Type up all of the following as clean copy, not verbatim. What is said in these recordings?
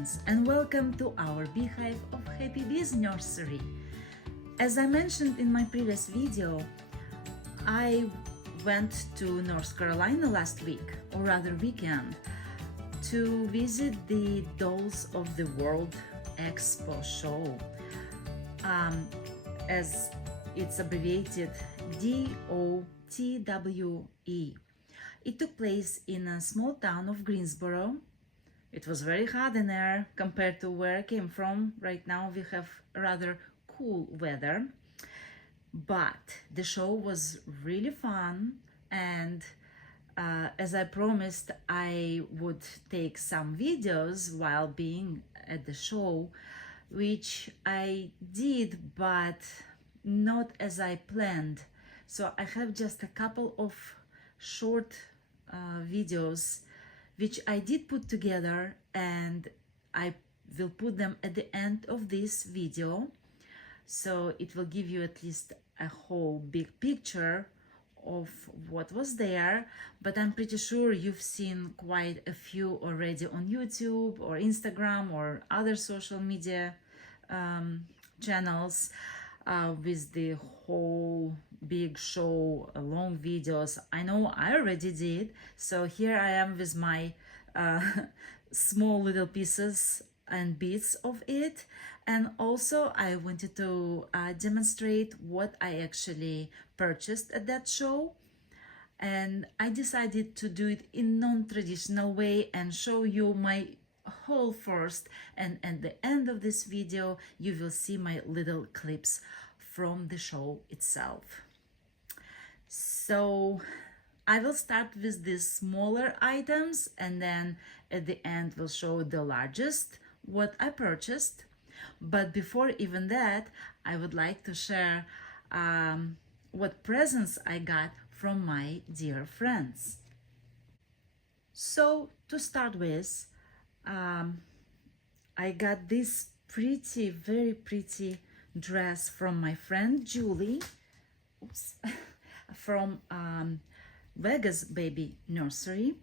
friends, and welcome to our beehive of Happy Bees nursery. As I mentioned in my previous video, I went to North Carolina last week, or rather weekend, to visit the Dolls of the World Expo show, as it's abbreviated DOTWE. It took place in a small town of Greensboro. It was very hot in there compared to where I came from. Right now we have rather cool weather, but the show was really fun, and as I promised, I would take some videos while being at the show, which I did, but not as I planned. So I have just a couple of short videos which I did put together, and I will put them at the end of this video, so it will give you at least a whole big picture of what was there. But I'm pretty sure you've seen quite a few already on YouTube or Instagram or other social media channels with the whole big show, long videos. I know I already did, so here I am with my small little pieces and bits of it. And also I wanted to demonstrate what I actually purchased at that show, and I decided to do it in non-traditional way and show you my haul first, and at the end of this video you will see my little clips from the show itself. So I will start with the smaller items, and then at the end we'll show the largest, what I purchased. But before even that, I would like to share what presents I got from my dear friends. So to start with, I got this very pretty dress from my friend Julie. Oops. From Vegas Baby Nursery,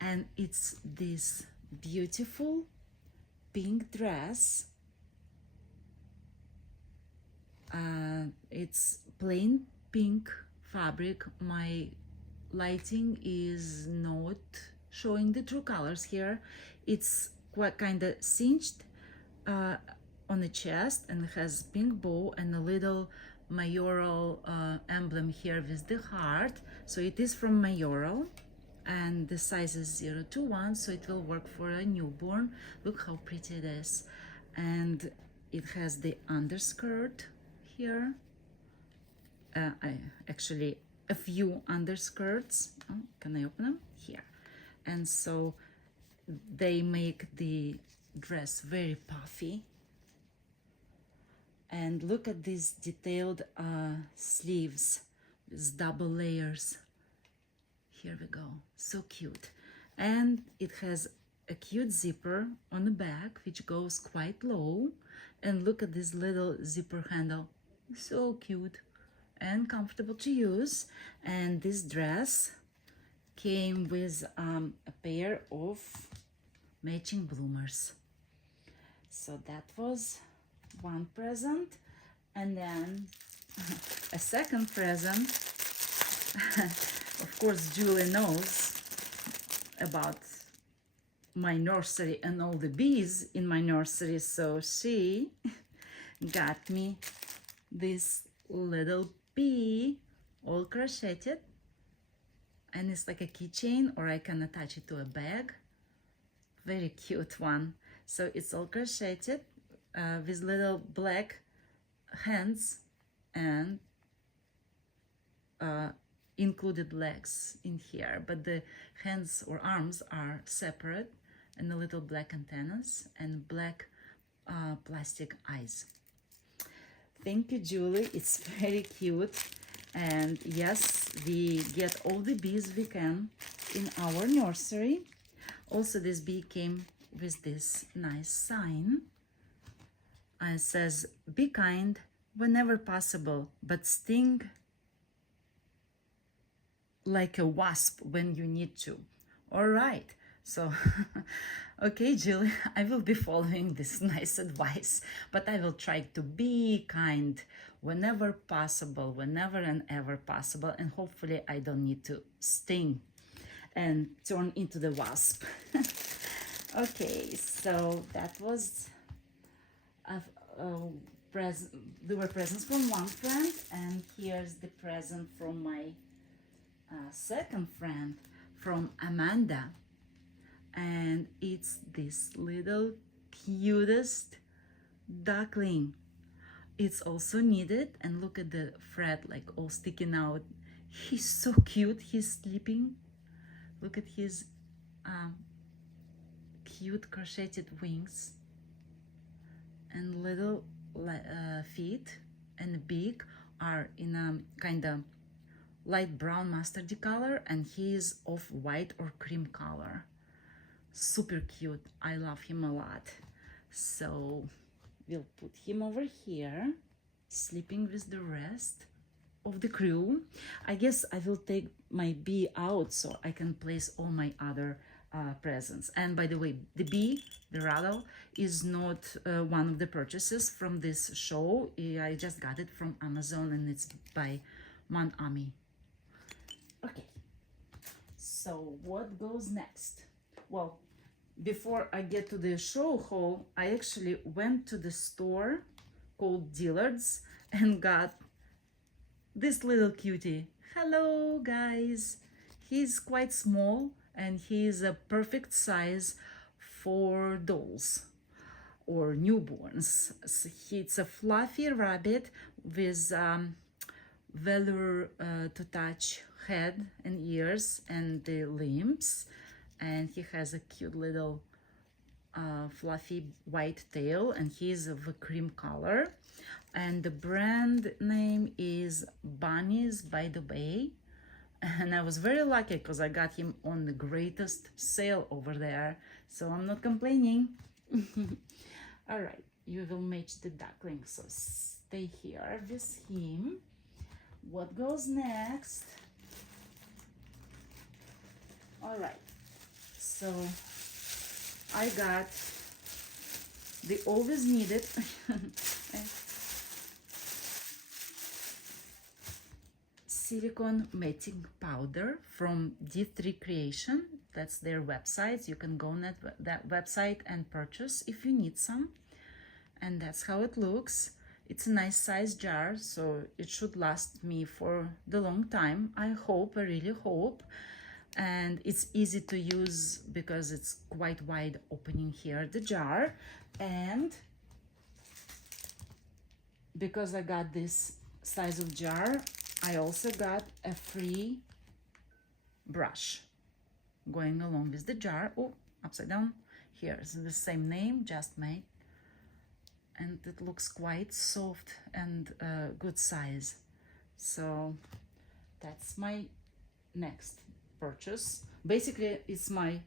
and it's this beautiful pink dress. It's plain pink fabric. My lighting is not showing the true colors here. It's quite kind of cinched on the chest, and has pink bow and a little mayoral emblem here with the heart. So it is from Mayoral, and the size is 021, so it will work for a newborn. Look how pretty it is. And it has the underskirt here, actually a few underskirts. Oh, can I open them? Here. And so they make the dress very puffy. And look at these detailed sleeves with double layers. Here we go, so cute. And it has a cute zipper on the back, which goes quite low. And look at this little zipper handle, so cute and comfortable to use. And this dress came with a pair of matching bloomers. So that was one present. And then a second present. Of course, Julie knows about my nursery and all the bees in my nursery, so she got me this little bee, all crocheted, and it's like a keychain, or I can attach it to a bag. Very cute one. So it's all crocheted with little black hands and included legs in here, but the hands or arms are separate, and the little black antennas and black plastic eyes. Thank you, Julie. It's very cute. And yes, we get all the bees we can in our nursery. Also, this bee came with this nice sign. It says, "Be kind whenever possible, but sting like a wasp when you need to." All right, So, okay, Jill, I will be following this nice advice, but I will try to be kind whenever possible, whenever and ever possible, and hopefully I don't need to sting and turn into the wasp. Okay, so that was a present. There were presents from one friend, and here's the present from my second friend, from Amanda. And it's this little cutest duckling. It's also knitted, and look at the thread like all sticking out. He's so cute. He's sleeping. Look at his cute crocheted wings and little feet, and beak are in a kind of light brown mustardy color, and he is of white or cream color. Super cute. I love him a lot. So we'll put him over here, sleeping with the rest of the crew. I guess I will take my bee out so I can place all my other presents. And by the way, the bee, the rattle, is not one of the purchases from this show. I just got it from Amazon, and it's by Man Ami. Okay, so what goes next? Well, before I get to the show haul, I actually went to the store called Dillard's and got this little cutie. Hello, guys. He's quite small, and he is a perfect size for dolls or newborns. So it's a fluffy rabbit with velour to touch head and ears and the limbs, and he has a cute little fluffy white tail, and he's of a cream color, and the brand name is Bunnies by the Bay. And I was very lucky because I got him on the greatest sale over there, so I'm not complaining. All right, you will match the duckling, so stay here with him. What goes next? All right, so I got the always needed silicone matting powder from D3 Creation. That's their website. You can go on that website and purchase if you need some. And that's how it looks. It's a nice size jar, so it should last me for the long time. I hope, I really hope. And it's easy to use because it's quite wide opening here, the jar. And because I got this size of jar, I also got a free brush going along with the jar. Oh, upside down. Here's the same name, Just Made. And it looks quite soft and good size. So that's my next purchase. Basically, it's my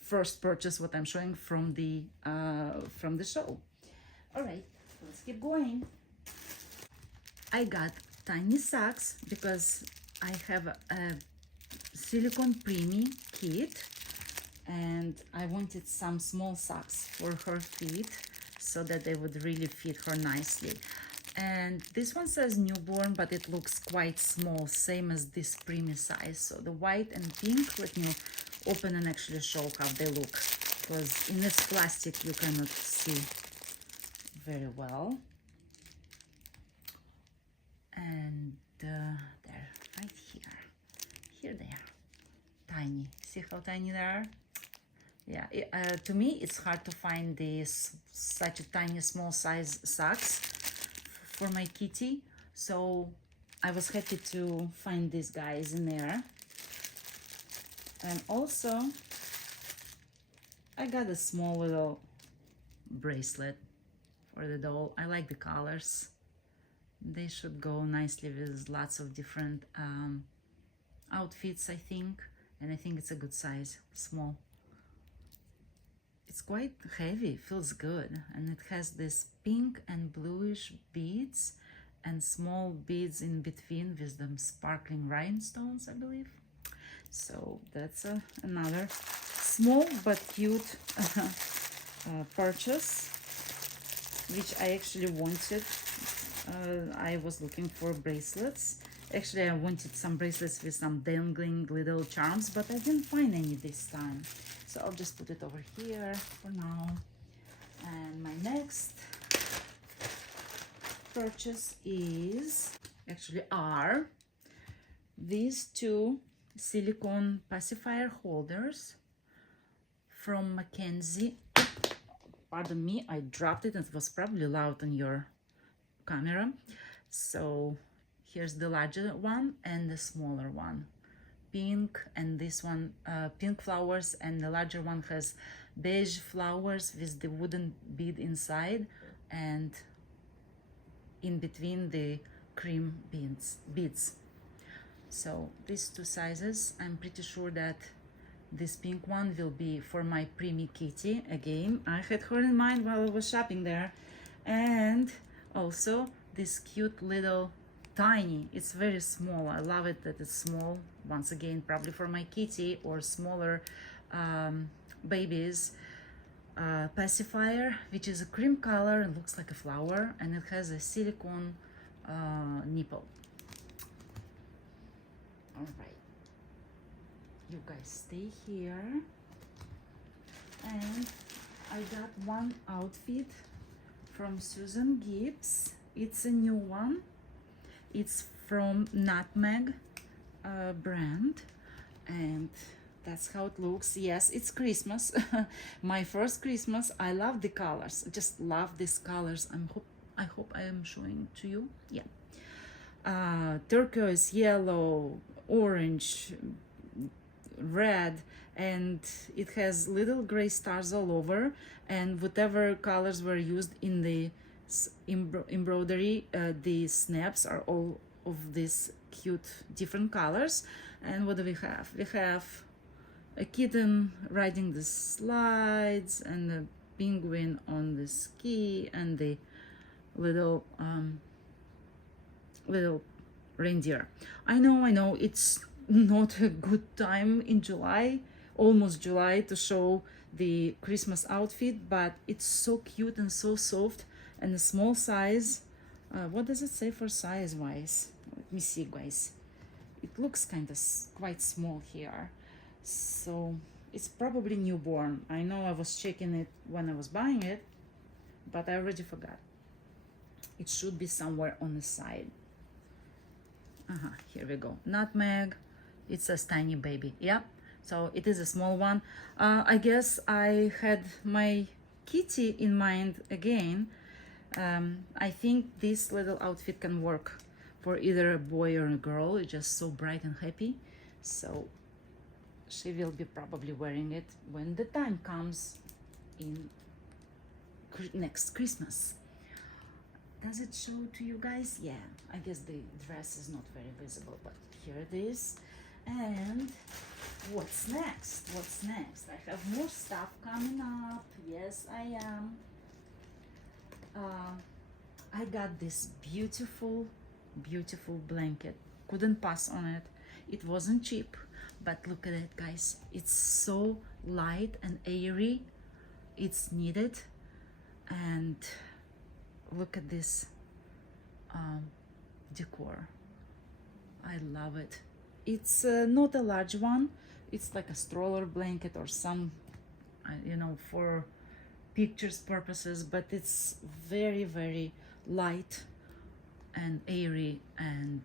first purchase what I'm showing from the show. All right, let's keep going. I got tiny socks because I have a silicone preemie kit, and I wanted some small socks for her feet so that they would really fit her nicely. And this one says newborn, but it looks quite small, same as this preemie size. So the white and pink, let me open and actually show how they look, because in this plastic you cannot see very well. And they're right here they are, tiny. See how tiny they are? Yeah, to me it's hard to find these such a tiny small size socks for my kitty, so I was happy to find these guys in there. And also I got a small little bracelet for the doll. I like the colors. They should go nicely with lots of different outfits, I think. And I think it's a good size, small. It's quite heavy, feels good. And it has this pink and bluish beads and small beads in between with them sparkling rhinestones, I believe. So that's another small but cute purchase, which I actually wanted. I was looking for bracelets. Actually, I wanted some bracelets with some dangling little charms, but I didn't find any this time. So I'll just put it over here for now. And my next purchase is, actually are, these two silicone pacifier holders from Mackenzie. Pardon me, I dropped it and it was probably loud on your camera. So here's the larger one and the smaller one, pink, and this one pink flowers, and the larger one has beige flowers with the wooden bead inside, and in between the cream beads. So these two sizes, I'm pretty sure that this pink one will be for my preemie kitty. Again, I had her in mind while I was shopping there. And also this cute little tiny, it's very small, I love it that it's small, once again probably for my kitty or smaller babies, pacifier, which is a cream color and looks like a flower, and it has a silicone nipple. All right, you guys stay here. And I got one outfit from Susan Gibbs. It's a new one. It's from Nutmeg brand, and that's how it looks. Yes, it's Christmas. My first Christmas. I love the colors. I just love these colors. I hope I am showing to you. Yeah, turquoise, yellow, orange, red, and it has little gray stars all over, and whatever colors were used in the embroidery, the snaps are all of these cute different colors. And what do we have? We have a kitten riding the slides, and a penguin on the ski, and the little reindeer. I know it's not a good time in July, almost July, to show the Christmas outfit, but it's so cute and so soft, and a small size. What does it say for size wise? Let me see, guys. It looks kind of quite small here, so it's probably newborn. I know I was checking it when I was buying it, but I already forgot. It should be somewhere on the side. Here we go. Nutmeg. It says tiny baby. Yeah, so it is a small one. I guess I had my kitty in mind again. I think this little outfit can work for either a boy or a girl. It's just so bright and happy. So she will be probably wearing it when the time comes in next Christmas. Does it show to you guys? Yeah, I guess the dress is not very visible, but here it is. And what's next? What's next? I have more stuff coming up. Yes, I am. I got this beautiful blanket. Couldn't pass on it. It wasn't cheap, but look at it, guys. It's so light and airy. It's needed. And look at this decor. I love it. It's not a large one. It's like a stroller blanket or some, for pictures purposes, but it's very light and airy, and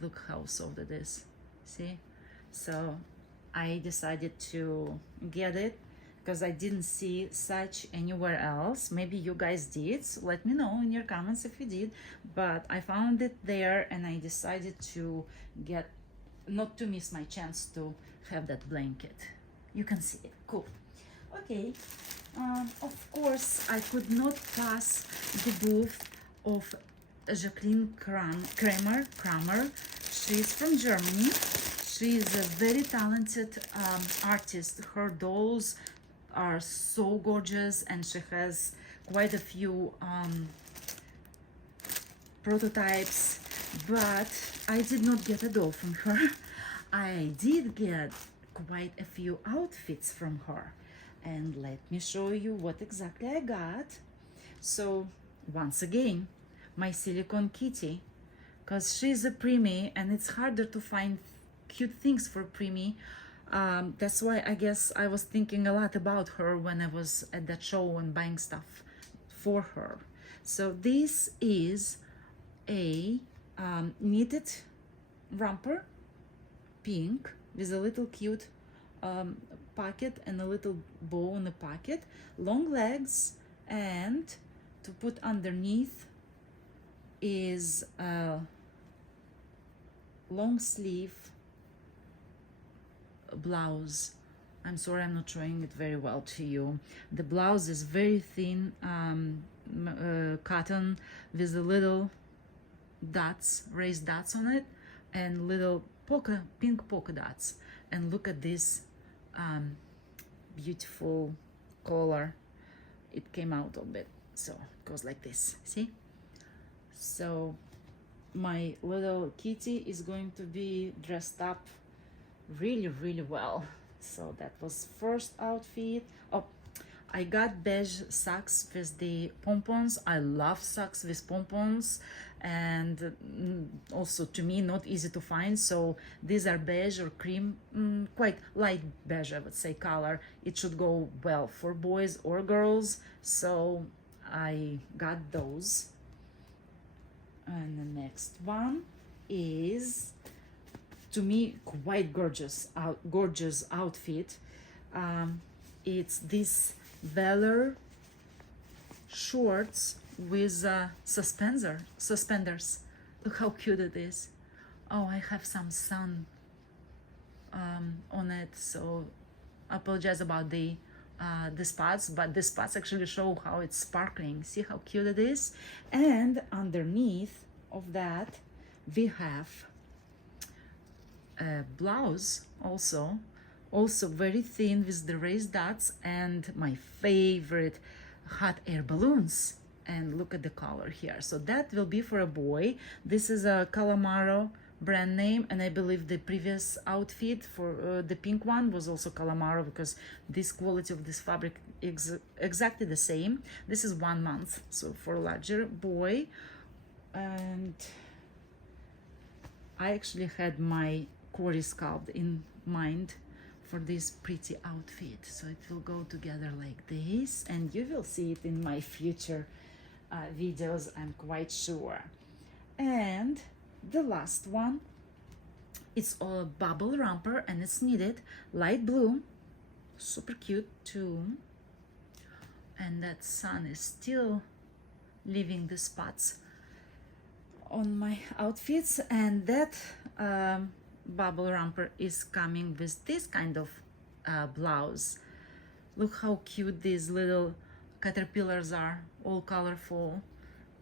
look how soft it is. See? So I decided to get it because I didn't see such anywhere else. Maybe you guys did, so let me know in your comments if you did, but I found it there, and I decided to get, not to miss my chance to have that blanket. You can see it. Cool. Okay. Of course, I could not pass the booth of Jacqueline Kramer. She's from Germany. She is a very talented artist. Her dolls are so gorgeous, and she has quite a few prototypes, but I did not get a doll from her. I did get quite a few outfits from her. And let me show you what exactly I got. So once again, my silicone kitty, because she's a preemie and it's harder to find cute things for preemie. That's why I guess I was thinking a lot about her when I was at that show and buying stuff for her. So this is a knitted romper, pink, with a little cute pocket and a little bow on the pocket, long legs, and to put underneath is a long sleeve blouse. I'm sorry, I'm not showing it very well to you. The blouse is very thin cotton with a little dots, raised dots on it, and little pink polka dots. And look at this beautiful collar. It came out a bit, so it goes like this, see? So my little kitty is going to be dressed up really, really well. So that was first outfit. Oh, I got beige socks with the pompons. I love socks with pompons, and also to me not easy to find. So these are beige or cream, quite light beige, I would say, color. It should go well for boys or girls, so I got those. And the next one is, to me, quite gorgeous outfit. It's this velour shorts with suspenders. Look how cute it is. Oh, I have some sun on it, so I apologize about the spots, but the spots actually show how it's sparkling. See how cute it is? And underneath of that we have a blouse, also very thin with the raised dots, and my favorite, hot air balloons. And look at the color here. So that will be for a boy. This is a Calamaro brand name, and I believe the previous outfit for the pink one was also Calamaro, because this quality of this fabric is exactly the same. This is 1 month, so for a larger boy. And I actually had my Cory sculpt in mind for this pretty outfit, so it will go together like this, and you will see it in my future videos, I'm quite sure. And the last one, it's a bubble romper, and it's knitted light blue, super cute too. And that sun is still leaving the spots on my outfits. And that bubble romper is coming with this kind of blouse. Look how cute these little caterpillars are, all colorful.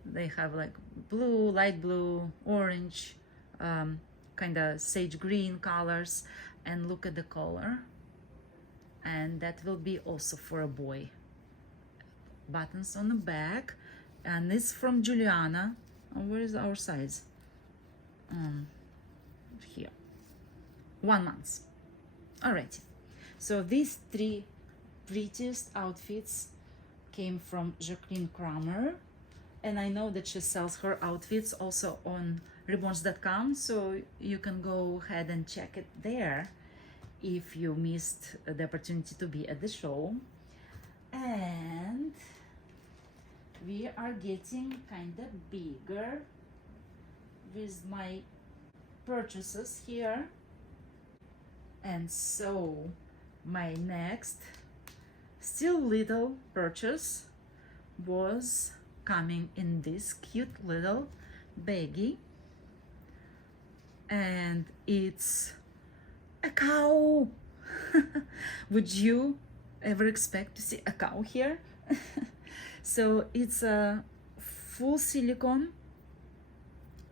They have like blue, light blue, orange, kind of sage green colors, and look at the color. And that will be also for a boy. Buttons on the back, and it's from Juliana. Oh, where is our size? Here, 1 month. Alright, so these 3 prettiest outfits came from Jacqueline Kramer, and I know that she sells her outfits also on ribbons.com, so you can go ahead and check it there if you missed the opportunity to be at the show. And we are getting kind of bigger with my purchases here, and so my next still little purchase was coming in this cute little baggie, and it's a cow. Would you ever expect to see a cow here? So it's a full silicone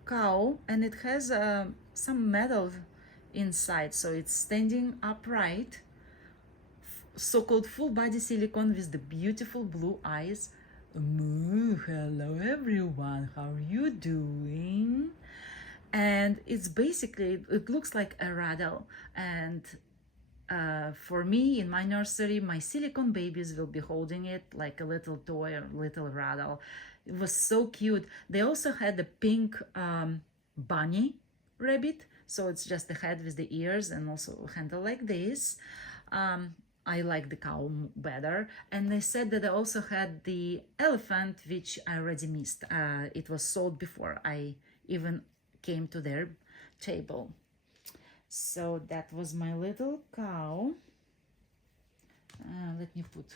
cow, and it has some metal inside, so it's standing upright, so-called full body silicone with the beautiful blue eyes. Hello everyone, how are you doing? And it's basically, it looks like a rattle, and for me, in my nursery, my silicone babies will be holding it like a little toy or little rattle. It was so cute. They also had a pink bunny rabbit, so it's just the head with the ears and also handle like this. I like the cow better. And they said that they also had the elephant, which I already missed. It was sold before I even came to their table. So that was my little cow. Let me put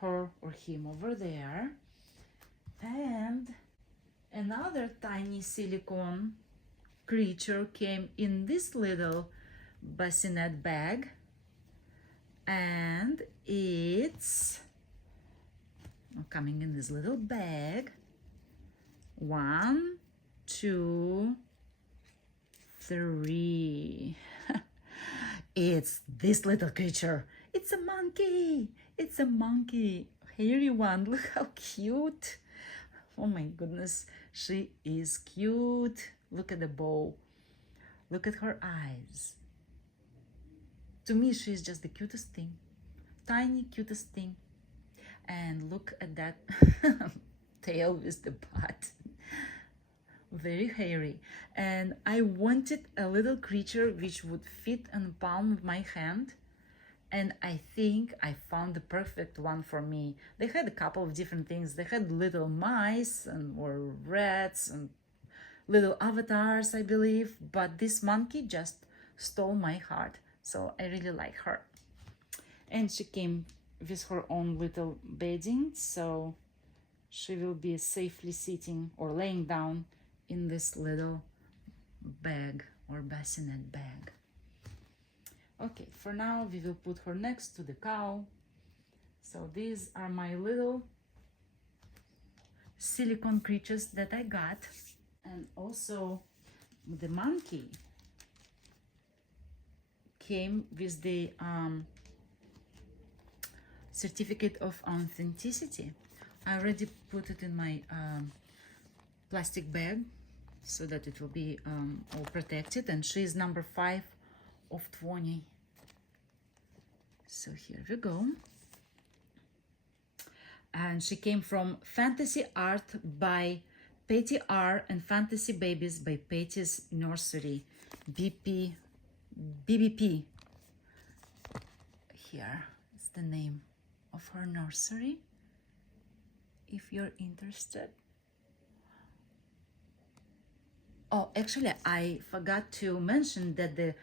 her or him over there. And another tiny silicone creature came in this little bassinet bag. And it's coming in this little bag. 1, 2, 3. It's this little creature. It's a monkey. It's a monkey. Hairy one. Look how cute. Oh my goodness. She is cute. Look at the bow. Look at her eyes. To me, she's just the cutest thing. Tiny, cutest thing. And look at that tail with the butt. Very hairy. And I wanted a little creature which would fit in the palm of my hand. And I think I found the perfect one for me. They had a couple of different things. They had little mice and or rats and little avatars, I believe. But this monkey just stole my heart. So I really like her. And she came with her own little bedding, so she will be safely sitting or laying down in this little bag or bassinet bag. Okay, for now we will put her next to the cow. So these are my little silicone creatures that I got. And also the monkey came with the certificate of authenticity. I already put it in my plastic bag so that it will be all protected, and she is number 5 of 20. So here we go. And she came from Fantasy Art by Patty R and Fantasy Babies by Patty's Nursery, BBP. Here is the name of her nursery, if you're interested. Oh, actually, I forgot to mention that the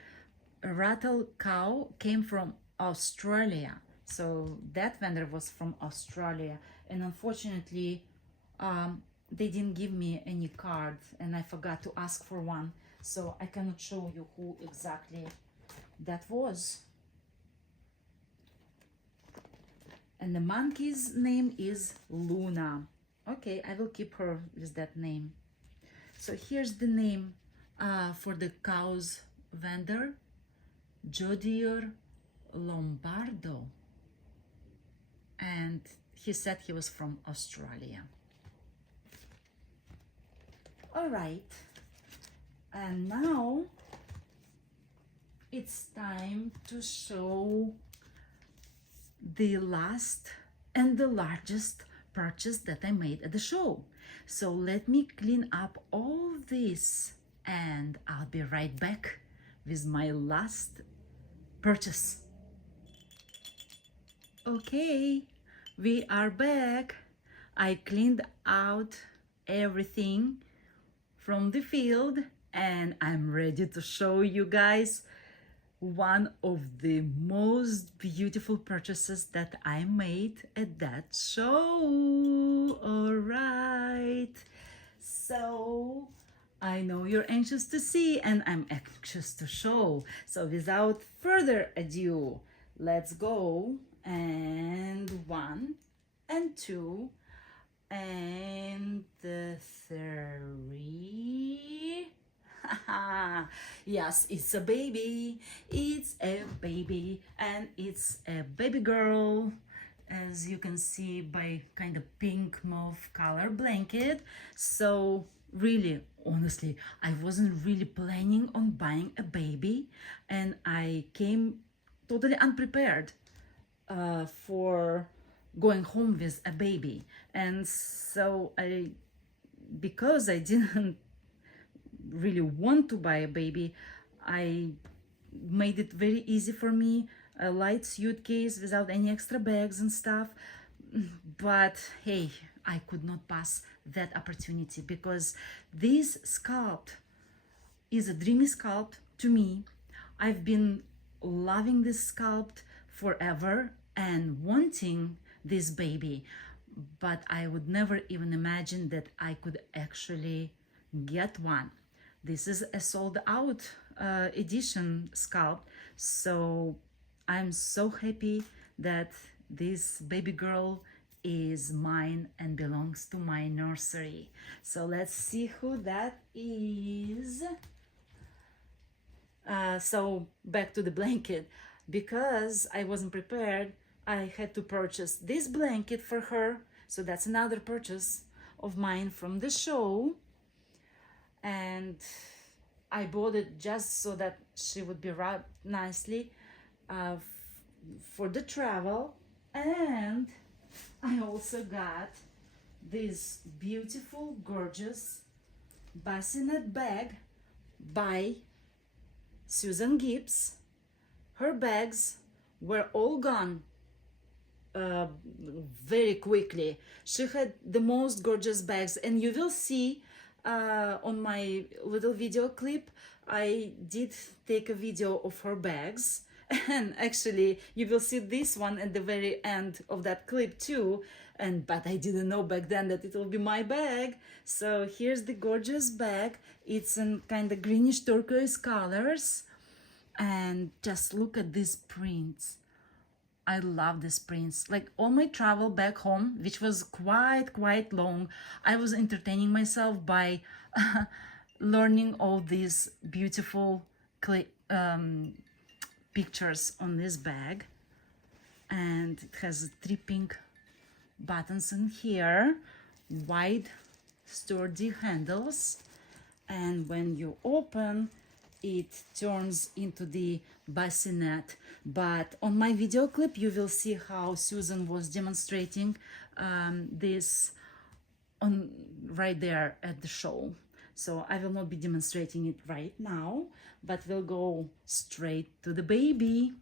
rattle cow came from Australia. So that vendor was from Australia. And unfortunately, they didn't give me any card, and I forgot to ask for one. So I cannot show you who exactly that was. And the monkey's name is Luna. Okay, I will keep her with that name. So here's the name for the cow's vendor, Jodier Lombardo. And he said he was from Australia. All right. And now it's time to show the last and the largest purchase that I made at the show. So let me clean up all this and I'll be right back with my last purchase. Okay, we are back. I cleaned out everything from the field and I'm ready to show you guys one of the most beautiful purchases that I made at that show. All right, so I know you're anxious to see and I'm anxious to show. So without further ado, let's go. And 1 and 2 and 3. Yes, it's a baby. It's a baby, and it's a baby girl, as you can see by kind of pink mauve color blanket. So really, honestly, I wasn't really planning on buying a baby, and I came totally unprepared for going home with a baby. And so because I didn't really want to buy a baby, I made it very easy for me, a light suitcase without any extra bags and stuff. But hey, I could not pass that opportunity, because this sculpt is a dreamy sculpt to me. I've been loving this sculpt forever and wanting this baby, but I would never even imagine that I could actually get one. This is a sold out edition sculpt, so I'm so happy that this baby girl is mine and belongs to my nursery. So let's see who that is. So back to the blanket. Because I wasn't prepared, I had to purchase this blanket for her. So that's another purchase of mine from the show. And I bought it just so that she would be wrapped nicely for the travel. And I also got this beautiful, gorgeous bassinet bag by Susan Gibbs. Her bags were all gone very quickly. She had the most gorgeous bags, and you will see on my little video clip, I did take a video of her bags, and actually you will see this one at the very end of that clip too. But I didn't know back then that it will be my bag. So here's the gorgeous bag. It's in kind of greenish turquoise colors, and just look at these prints. I love these prints. Like all my travel back home, which was quite long, I was entertaining myself by learning all these beautiful pictures on this bag. And it has 3 pink buttons in here, wide sturdy handles, and when you open it turns into the bassinet. But on my video clip you will see how Susan was demonstrating this on right there at the show. So I will not be demonstrating it right now, but we'll go straight to the baby.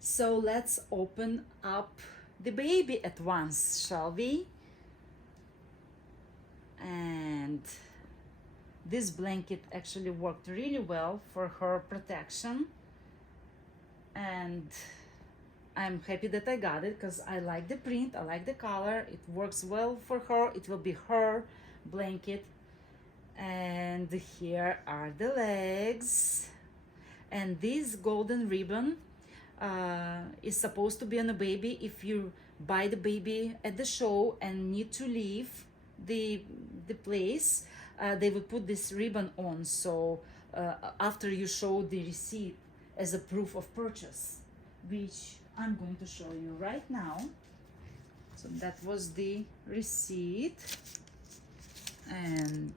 So let's open up the baby at once, shall we? And this blanket actually worked really well for her protection, and I'm happy that I got it because I like the print, I like the color, it works well for her. It will be her blanket. And here are the legs, and this golden ribbon is supposed to be on a baby. If you buy the baby at the show and need to leave the place, they would put this ribbon on, so after you show the receipt as a proof of purchase, which I'm going to show you right now. So that was the receipt, and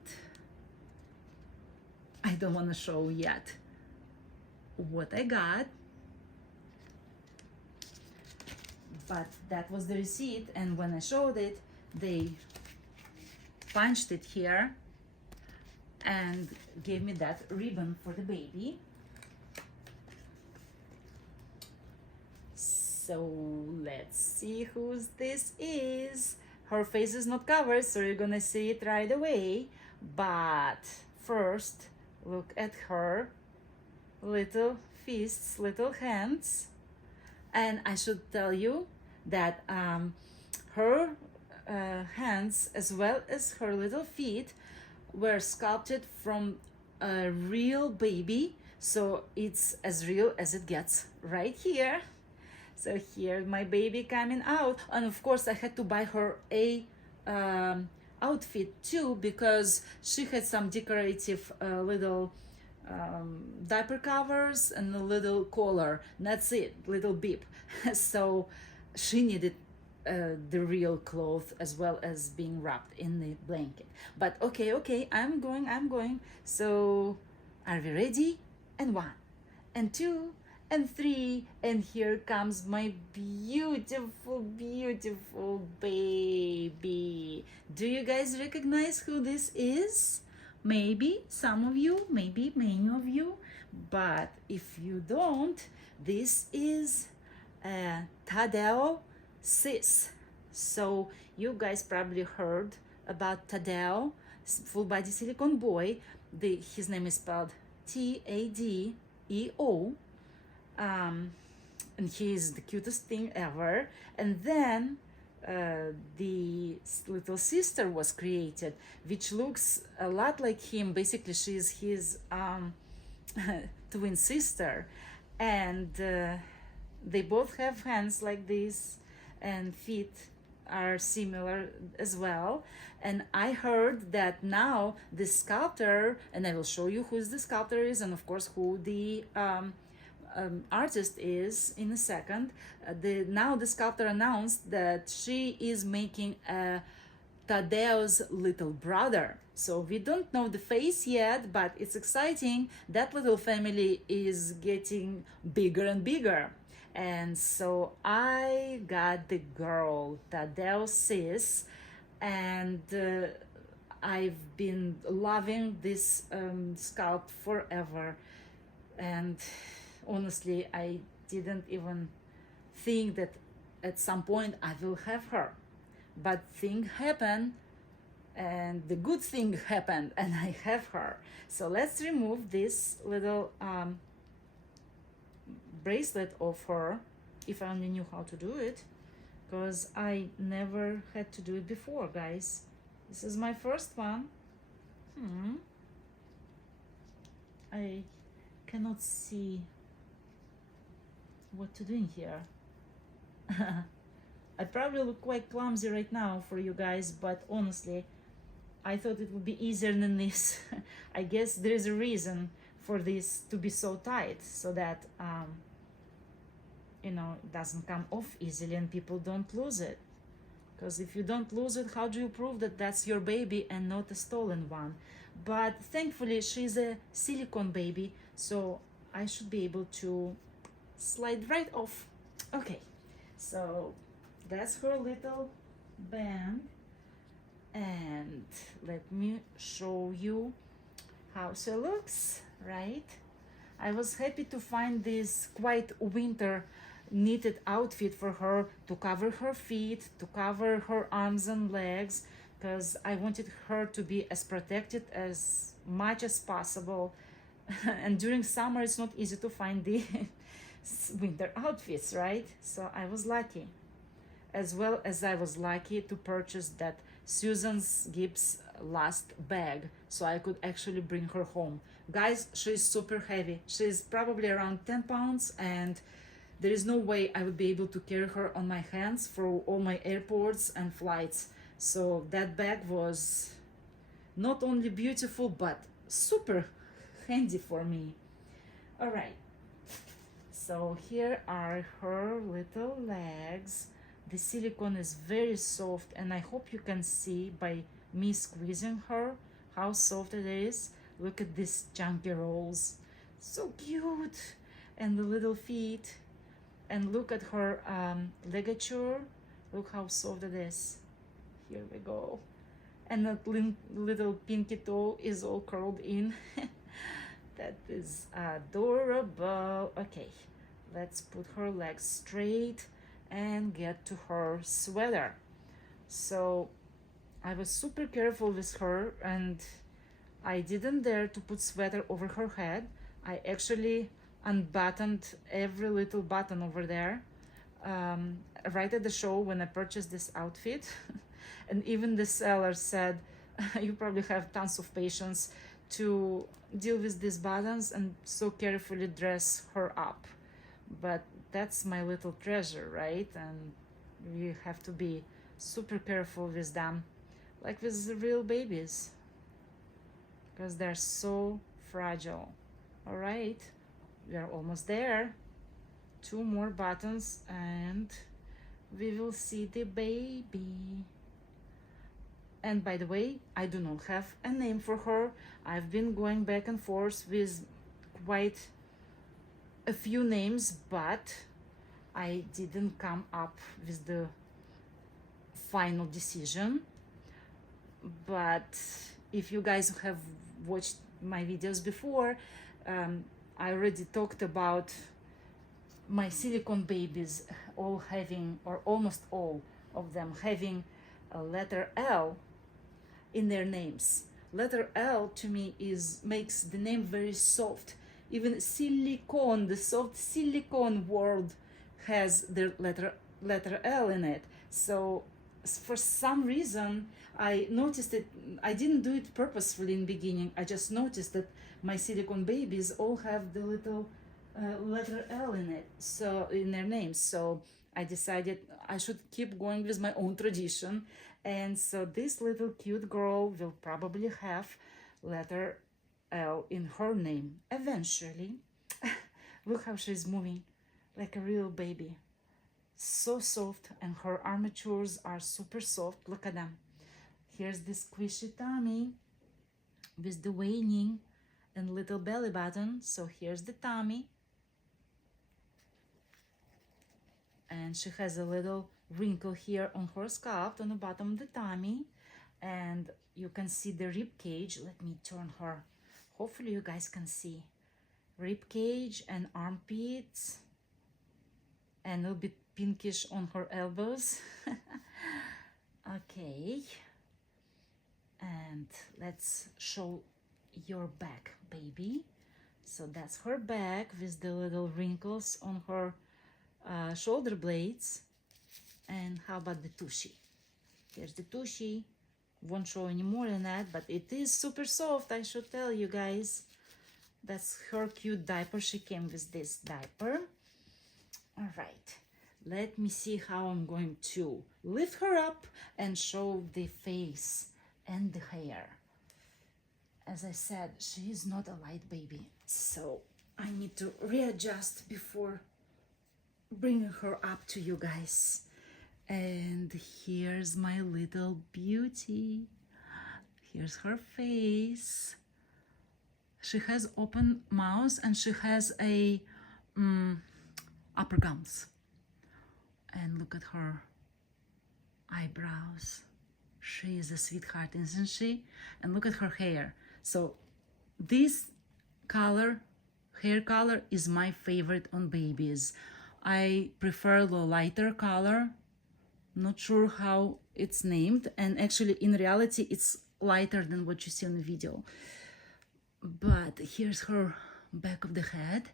I don't want to show yet what I got, but that was the receipt. And when I showed it, they punched it here and gave me that ribbon for the baby. So let's see whose this is. Her face is not covered, so you're gonna see it right away. But first, look at her little fists, little hands. And I should tell you that her hands, as well as her little feet, were sculpted from a real baby, so it's as real as it gets right here. So here my baby coming out, and of course I had to buy her a outfit too, because she had some decorative little diaper covers and a little collar, and that's it, little bib. So she needed the real cloth as well as being wrapped in the blanket. But okay, I'm going. So are we ready? And 1, and 2 and 3, and here comes my beautiful, beautiful baby. Do you guys recognize who this is? Maybe some of you, maybe many of you, but if you don't, this is Tadeo cis. So you guys probably heard about Tadeo, full body silicone boy. His name is spelled Tadeo, and he is the cutest thing ever. And then the little sister was created, which looks a lot like him. Basically, she's his twin sister, and they both have hands like this, and feet are similar as well. And I heard that now the sculptor, and I will show you who the sculptor is, and of course who the artist is in a second. Now the sculptor announced that she is making a Tadeo's little brother. So we don't know the face yet, but it's exciting. That little family is getting bigger and bigger. And so I got the girl, Tadeo cis, and I've been loving this sculpt forever. And honestly, I didn't even think that at some point I will have her. But thing happened, and the good thing happened, and I have her. So let's remove this little bracelet of her, if I only knew how to do it, because I never had to do it before, guys. This is my first one. I cannot see what to do in here. I probably look quite clumsy right now for you guys, but honestly, I thought it would be easier than this. I guess there is a reason for this to be so tight, so that you know, it doesn't come off easily and people don't lose it. Because if you don't lose it, how do you prove that that's your baby and not a stolen one? But thankfully she's a silicone baby, so I should be able to slide right off. Okay, so that's her little band, and let me show you how she looks, right? I was happy to find this quite winter knitted outfit for her, to cover her feet, to cover her arms and legs, because I wanted her to be as protected as much as possible. And during summer it's not easy to find the winter outfits, right? So I was lucky, as well as I was lucky to purchase that Susan Gibbs last bag, so I could actually bring her home. Guys, she's super heavy. She's probably around 10 pounds, and there is no way I would be able to carry her on my hands for all my airports and flights. So that bag was not only beautiful, but super handy for me. All right, so here are her little legs. The silicone is very soft, and I hope you can see by me squeezing her how soft it is. Look at these chunky rolls, so cute. And the little feet, and look at her ligature. Look how soft it is. Here we go. And that little pinky toe is all curled in. That is adorable. Okay, let's put her legs straight and get to her sweater. So I was super careful with her, and I didn't dare to put sweater over her head. I actually unbuttoned every little button over there right at the show when I purchased this outfit. And even the seller said, you probably have tons of patience to deal with these buttons and so carefully dress her up. But that's my little treasure, right? And we have to be super careful with them, like with the real babies, because they're so fragile. All right, we are almost there. 2 more buttons and we will see the baby. And by the way, I do not have a name for her. I've been going back and forth with quite a few names, but I didn't come up with the final decision. But if you guys have watched my videos before, I already talked about my silicone babies all having, or almost all of them having, a letter L in their names. Letter L to me makes the name very soft. Even silicone, the soft silicone word, has the letter L in it. So for some reason I noticed it. I didn't do it purposefully in the beginning. I just noticed that my silicone babies all have the little letter L in it, so in their names. So I decided I should keep going with my own tradition, and so this little cute girl will probably have letter L in her name eventually. Look how she's moving like a real baby, so soft, and her armatures are super soft. Look at them. Here's the squishy tummy with the veining and little belly button. So here's the tummy, and she has a little wrinkle here on her scalp on the bottom of the tummy, and you can see the rib cage. Let me turn her. Hopefully you guys can see rib cage and armpits, and a little bit pinkish on her elbows. Okay, and let's show your back, baby. So that's her back with the little wrinkles on her shoulder blades. And how about the tushy? Here's the tushy. Won't show any more than that, but it is super soft, I should tell you guys. That's her cute diaper. She came with this diaper. All right, let me see how I'm going to lift her up and show the face and the hair. As I said, she is not a light baby, so I need to readjust before bringing her up to you guys. And here's my little beauty. Here's her face. She has open mouth and she has a upper gums. And look at her eyebrows. She is a sweetheart, isn't she? And look at her hair. So this color, hair color, is my favorite on babies. I prefer the lighter color. Not sure how it's named, and actually in reality it's lighter than what you see on the video. But here's her back of the head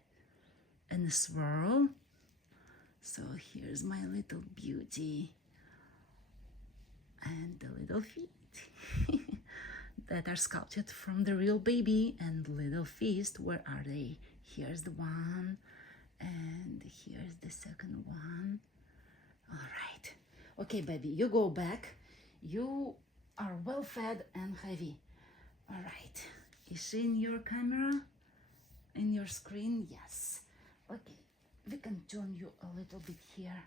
and the swirl. So here's my little beauty and the little feet that are sculpted from the real baby. And little feet, where are they? Here's the one, and here's the second one. All right. Okay, baby, you go back. You are well fed and heavy. All right. Is she in your camera? In your screen? Yes. Okay. We can turn you a little bit here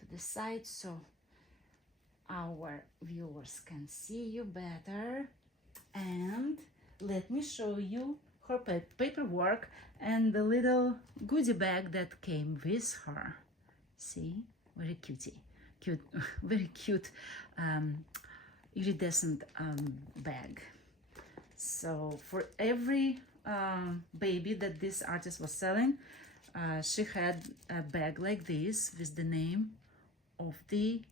to the side so our viewers can see you better. And let me show you her paperwork and the little goodie bag that came with her. See? Very cutie. Cute, very cute iridescent bag. So for every baby that this artist was selling, she had a bag like this with the name of the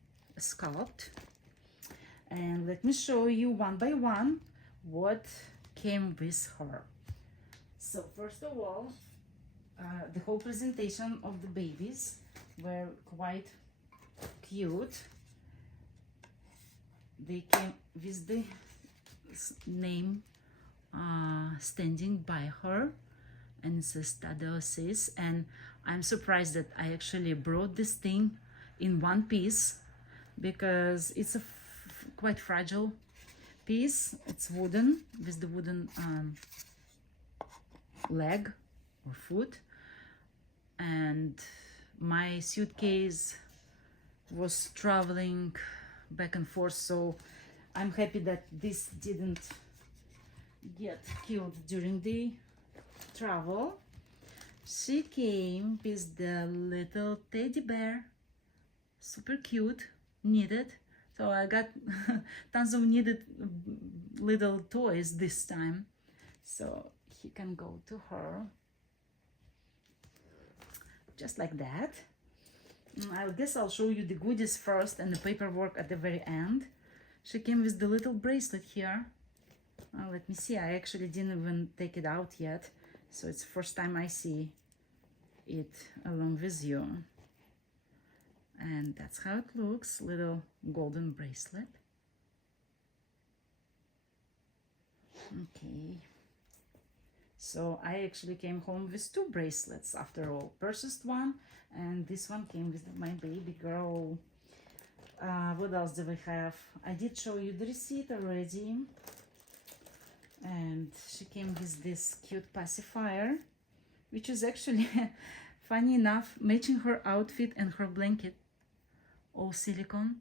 sculpt. And let me show you one by one what came with her. So first of all, the whole presentation of the babies were quite cute. They came with the name standing by her, and it says Tadeosis. And I'm surprised that I actually brought this thing in one piece because it's a quite fragile piece. It's wooden with the wooden leg or foot, and my suitcase was traveling back and forth, so I'm happy that this didn't get killed during the travel. she came with the little teddy bear, super cute, knitted. So I got tons of knitted little toys this time. So he can go to her just like that. I guess I'll show you the goodies first and the paperwork at the very end. She came with the little bracelet here. Let me see, I actually didn't even take it out yet, so it's the first time I see it along with you. And that's how it looks, little golden bracelet. Okay, so I actually came home with 2 bracelets after all. Purchased one, and this one came with my baby girl. What else do we have? I did show you the receipt already. And she came with this cute pacifier, which is actually funny enough matching her outfit and her blanket. All silicone.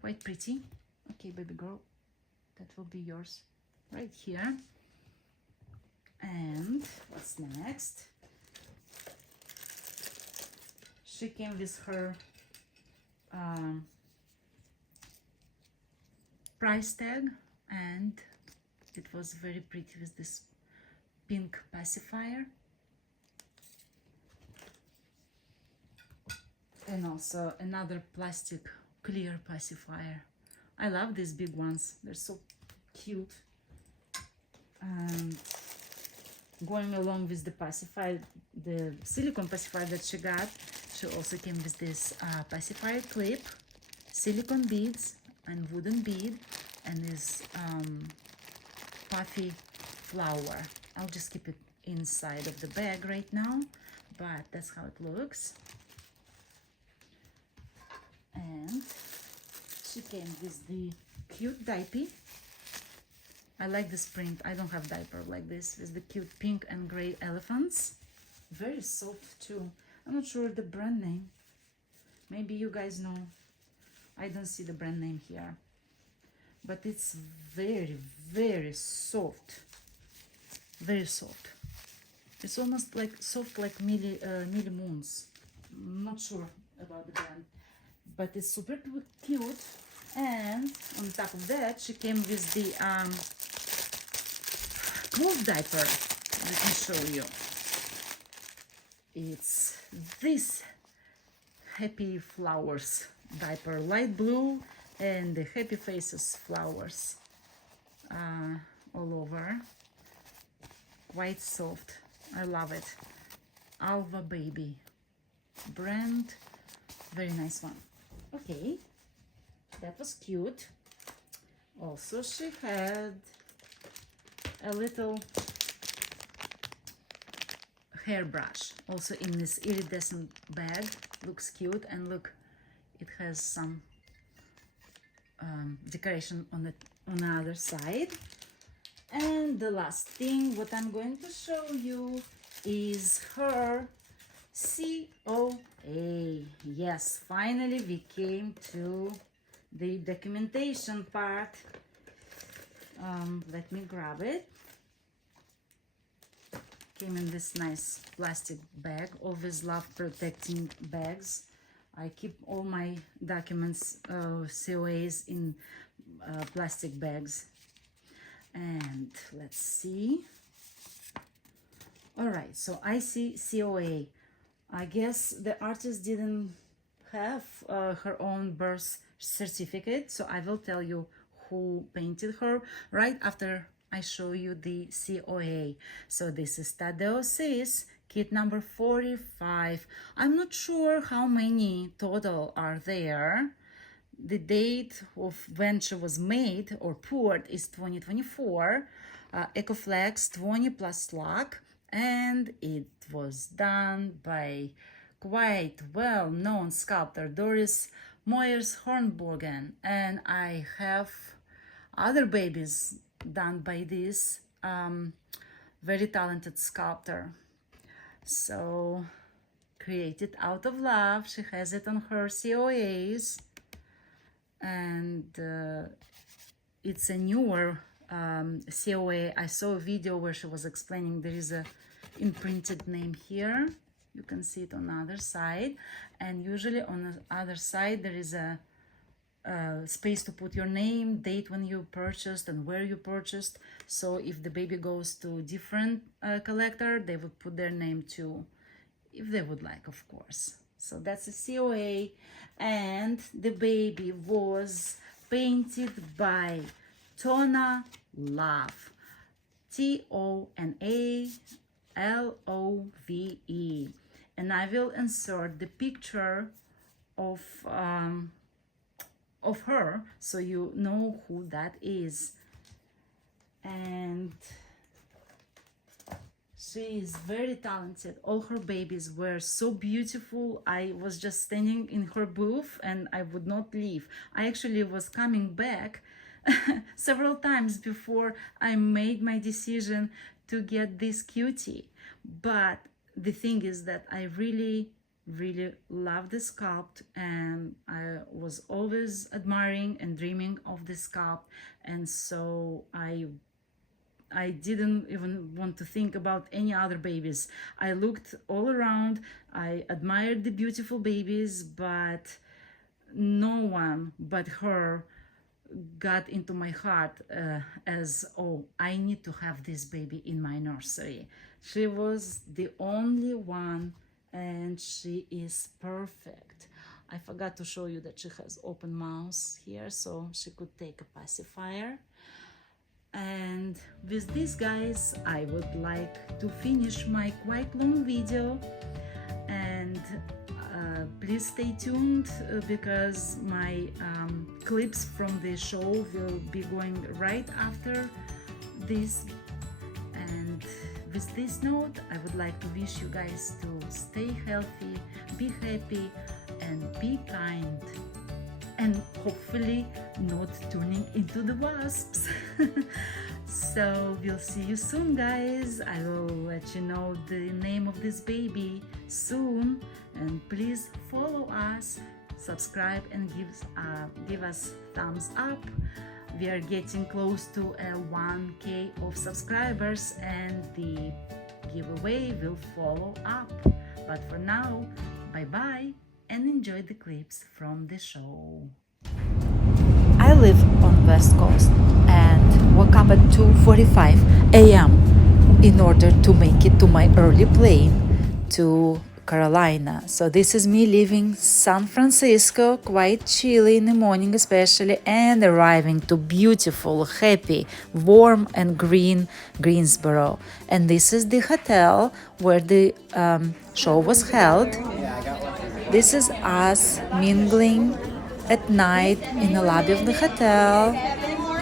Quite pretty. Okay, baby girl, that will be yours right here. And what's next? She came with her price tag, and it was very pretty with this pink pacifier. And also another plastic clear pacifier. I love these big ones. They're so cute. And going along with the pacifier, the silicone pacifier that she got, she also came with this pacifier clip, silicone beads and wooden bead, and this puffy flower. I'll just keep it inside of the bag right now, but that's how it looks. And she came with the cute diaper. I like this print. I don't have diaper like this, with the cute pink and gray elephants. Very soft too. I'm not sure the brand name. Maybe you guys know. I don't see the brand name here. But it's very, very soft. Very soft. It's almost like soft like Millie Moons. I'm not sure about the brand. But it's super cute. And on top of that, she came with the cloth diaper. Let me show you. It's this happy flowers diaper, light blue, and the happy faces flowers all over. Quite soft. I love it. Alva Baby brand. Very nice one. Okay, that was cute. Also, she had a little hairbrush, also in this iridescent bag. Looks cute, and look, it has some decoration on the other side. And the last thing what I'm going to show you is her COA. Yes, finally we came to the documentation part. Let me grab it. Came in this nice plastic bag. Always love protecting bags. I keep all my documents, COAs, in plastic bags. And let's see. All right, so I see COA. I guess the artist didn't have her own birth certificate, so I will tell you who painted her right after I show you the COA. So this is Tadeo Sis, kit number 45. I'm not sure how many total are there. The date of when she was made or poured is 2024. Ecoflex 20 plus lock, and it was done by quite well-known sculptor Doris Moyers Hornborgen. And I have other babies done by this very talented sculptor. So created out of love. She has it on her COAs. And it's a newer COA. I saw a video where she was explaining there is a imprinted name here. You can see it on the other side, and usually on the other side there is a space to put your name, date when you purchased, and where you purchased. So if the baby goes to different collector, they would put their name too, if they would like, of course. So that's a COA, and the baby was painted by Tona Love, TONALOVE, and I will insert the picture of her so you know who that is. And she is very talented. All her babies were so beautiful. I was just standing in her booth and I would not leave. I actually was coming back several times before I made my decision to get this cutie. But the thing is that I really love the sculpt, and I was always admiring and dreaming of the sculpt, and so I didn't even want to think about any other babies. I looked all around, I admired the beautiful babies, but no one but her got into my heart as, oh, I need to have this baby in my nursery. She was the only one, and she is perfect. I forgot to show you that she has open mouth here, so she could take a pacifier. And with this, guys, I would like to finish my quite long video, and please stay tuned because my clips from the show will be going right after this. And with this note, I would like to wish you guys to stay healthy, be happy, and be kind, and hopefully not turning into the wasps. So we'll see you soon, guys. I will let you know the name of this baby soon, and please follow us, subscribe, and give us thumbs up. We are getting close to a 1K of subscribers, and the giveaway will follow up. But for now, bye bye, and enjoy the clips from the show. I live on West Coast and woke up at 2:45 a.m. in order to make it to my early plane to Carolina. So this is me leaving San Francisco, quite chilly in the morning especially, and arriving to beautiful, happy, warm and green Greensboro. And this is the hotel where the show was held. This is us mingling at night in the lobby of the hotel.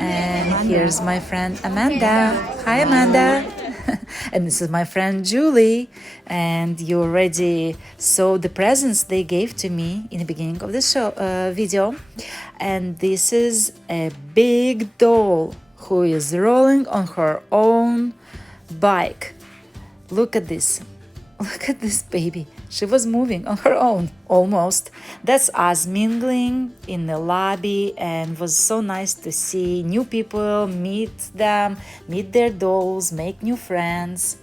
And here's my friend Amanda. Hi, Amanda. And this is my friend Julie. And you already saw the presents they gave to me in the beginning of the show video. And this is a big doll who is rolling on her own bike. Look at this. Look at this baby. She was moving on her own, almost. That's us mingling in the lobby, and it was so nice to see new people, meet them, meet their dolls, make new friends.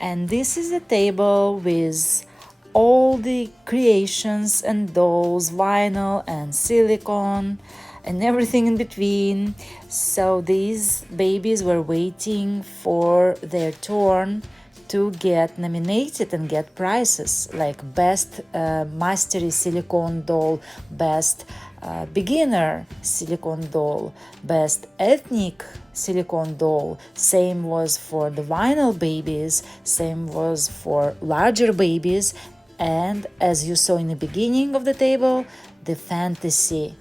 And this is a table with all the creations and dolls, vinyl and silicone, and everything in between. So these babies were waiting for their turn to get nominated and get prizes like best mastery silicone doll, best beginner silicone doll, best ethnic silicone doll. Same was for the vinyl babies, same was for larger babies, and as you saw in the beginning of the table, the fantasy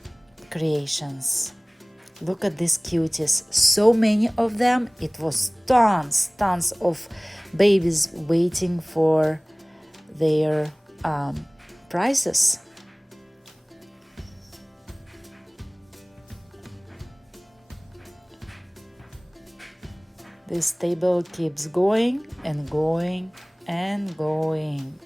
creations. Look at these cuties, so many of them. It was tons of babies waiting for their prizes. This table keeps going and going and going.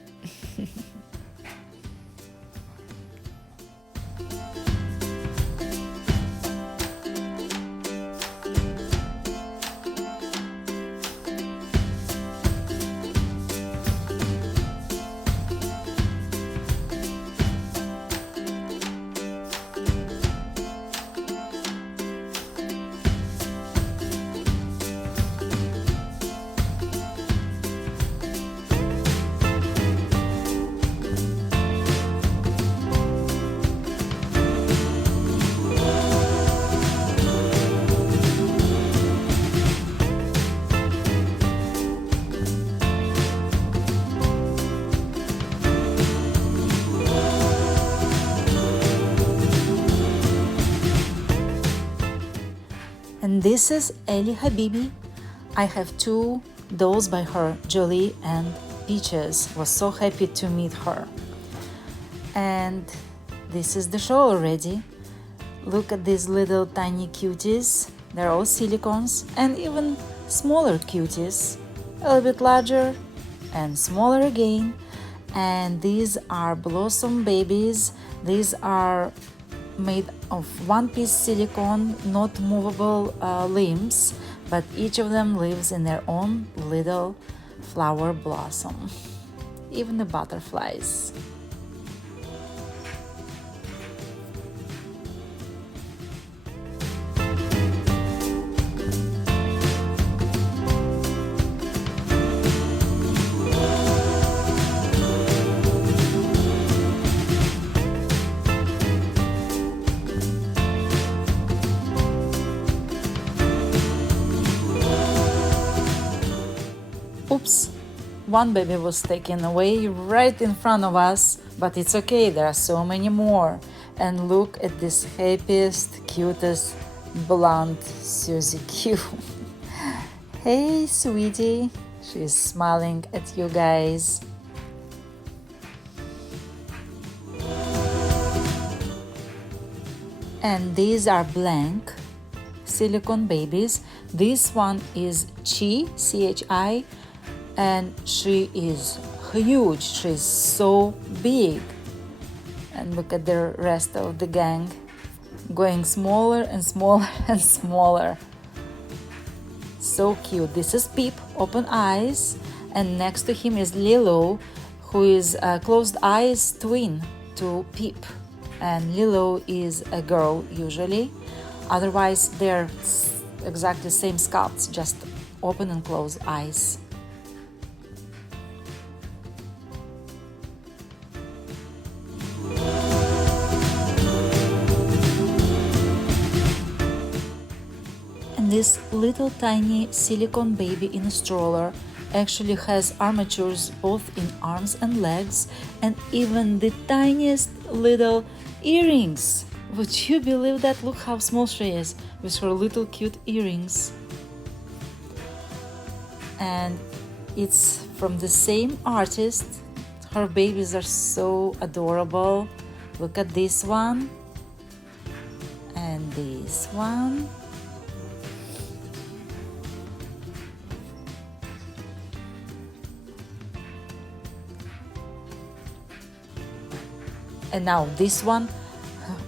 this is Ellie Habibi. I have two dolls by her, Jolie and Peaches. Was so happy to meet her. And this is the show already. Look at these little tiny cuties. They're all silicones, and even smaller cuties, a little bit larger and smaller again. And these are blossom babies. These are made of one-piece silicone, not movable limbs, but each of them lives in their own little flower blossom. Even the butterflies. Oops, one baby was taken away right in front of us, but it's okay, there are so many more. And look at this happiest, cutest, blonde Susie Q. Hey, sweetie, she's smiling at you guys. And these are blank silicone babies. This one is Chi, C-H-I, and she is huge. She's so big. And look at the rest of the gang going smaller and smaller and smaller. So cute. This is Peep, open eyes, and next to him is Lilo, who is a closed eyes twin to Peep. And Lilo is a girl usually. Otherwise, they're exactly same sculpts, just open and closed eyes. And this little tiny silicone baby in a stroller actually has armatures both in arms and legs, and even the tiniest little earrings. Would you believe that? Look how small she is with her little cute earrings. And it's from the same artist. Her babies are so adorable. Look at this one and this one. And now this one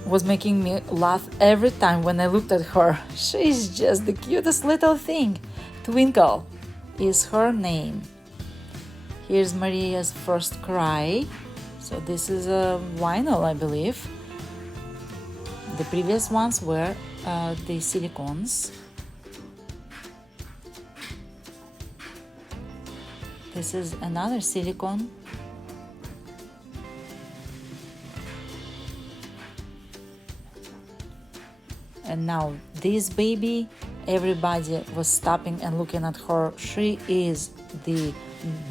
was making me laugh every time when I looked at her. She's just the cutest little thing. Twinkle is her name. Here's Maria's first cry. So this is a vinyl, I believe. The previous ones were the silicones. This is another silicone. And now this baby, everybody was stopping and looking at her. She is the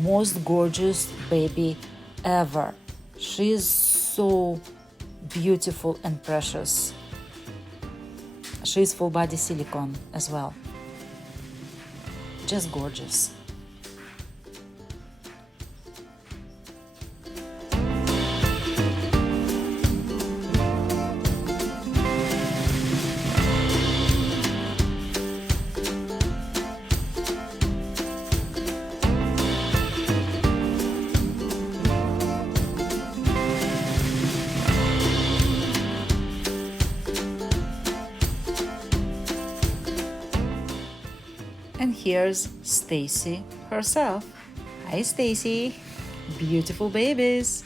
most gorgeous baby ever. She is so beautiful and precious. She is full body silicone as well. Just gorgeous. And here's Stacy herself. Hi Stacy, beautiful babies.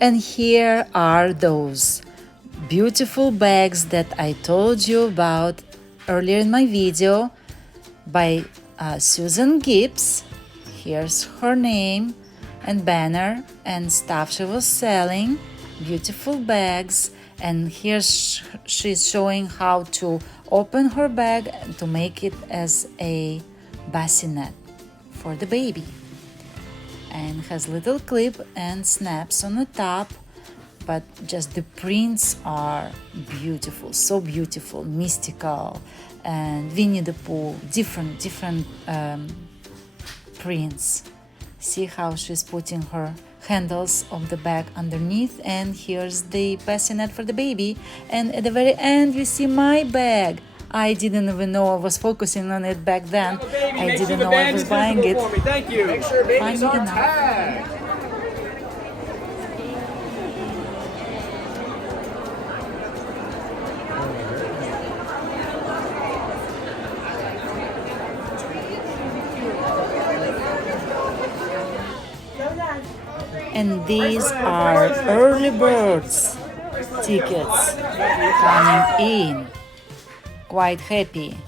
And here are those beautiful bags that I told you about earlier in my video by Susan Gibbs. Here's her name and banner and stuff she was selling. Beautiful bags. And here she's showing how to open her bag to make it as a bassinet for the baby. And has little clip and snaps on the top. but just the prints are beautiful, so beautiful, mystical, and Winnie the Pooh, different prints. See how she's putting her handles of the bag underneath, and here's the bassinet for the baby, and at the very end you see my bag. I didn't even know I was focusing on it back then. I didn't know I was buying it. Thank you. Make sure babies Funny are enough. tagged. And these are early birds tickets coming in. Quite happy.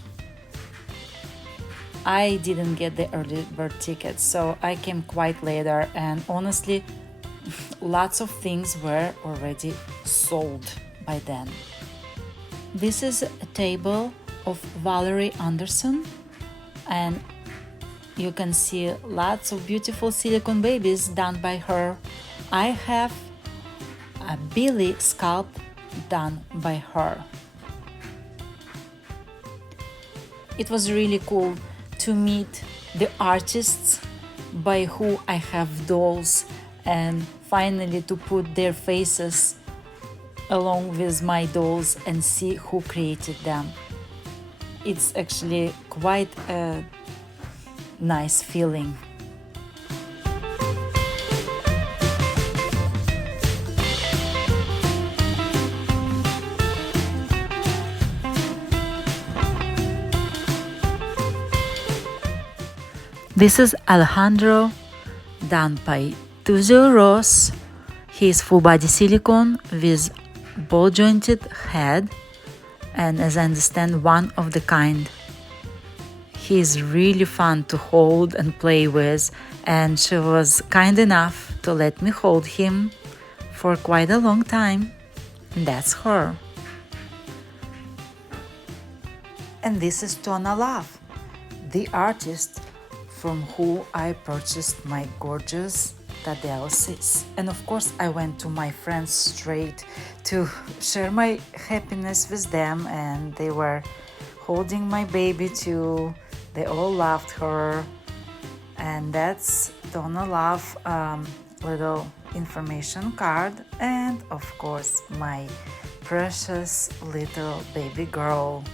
I didn't get the early bird tickets, so I came quite later, and honestly, lots of things were already sold by then. This is a table of Valerie Anderson, and you can see lots of beautiful silicone babies done by her. I have a Billy sculpt done by her. It was really cool to meet the artists by who I have dolls, and finally to put their faces along with my dolls and see who created them. It's actually quite a nice feeling. This is Alejandro, done by €2. He is full body silicone with ball jointed head, and as I understand, one of the kind. He is really fun to hold and play with, and she was kind enough to let me hold him for quite a long time. And that's her. And this is Tona Love, the artist from who I purchased my gorgeous Tadelsis. And of course I went to my friends straight to share my happiness with them, and they were holding my baby too. They all loved her. And that's Tona Love little information card, and of course my precious little baby girl.